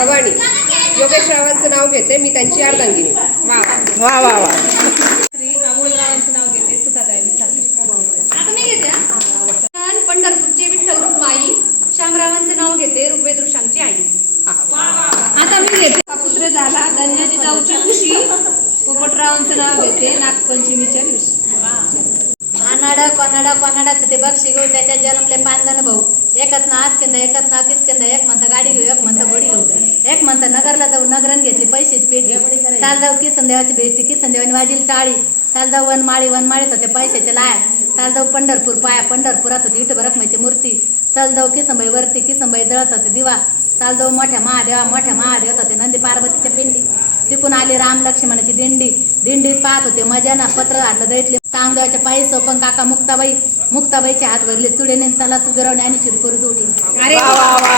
भवानी योगेशरावांचं नाव घेते मी, त्यांची अर्धांगिनी. वा वा वा वा. श्री अमोलरावांचं नाव घेते, सुधाताई विचारते. आता मी घेते हा. पंढरपूरचे विठ्ठल रुक्माई श्यामरावांचं नाव घेते, ऋग्वेद ऋषांची आई. आता मी घेते हा पुत्र झाला धन्याची जाऊची खुशी, पोपटरावांचं नाव घेते, नागपंचमीच्या दिवशी. आनाडा कोणाडा ते बक्षी घेऊ त्याच्या जन्मले पांदन भाऊ. एकच ना आजकेंदा एकच ना किसकेंदा, एक म्हणता गाडी घेऊ एक म्हणता घोडी घेऊ, एक म्हणता नगरला जाऊ नगरन घेतली पैसेच पेटली. चाल जाऊ किसन देवाची भेटली, किसन देवानी वाजील टाळी. चाल जाऊ वनमाळीत होते पैशाचे लाया. चाल जाऊ पंढरपूर पाया, पंढरपुरात होती इट रखमाची मूर्ती. चाल जाऊ किसनबाई वरती, किसनबाई जळत होते दिवा. चाल जाऊ मोठ्या महादेवात होते नंदी पार्वतीच्या पिंडी. तिकून आली राम लक्ष्मणाची दिंडीत पाहत होते मजाना पत्र हातलं दैतले. सांगदेवाच्या पायी सोपन काका मुक्ताबाईचे हात भरले चुडेने चला सुगरवणे आणि शिरपूर जोडी. अरे वा वा वा.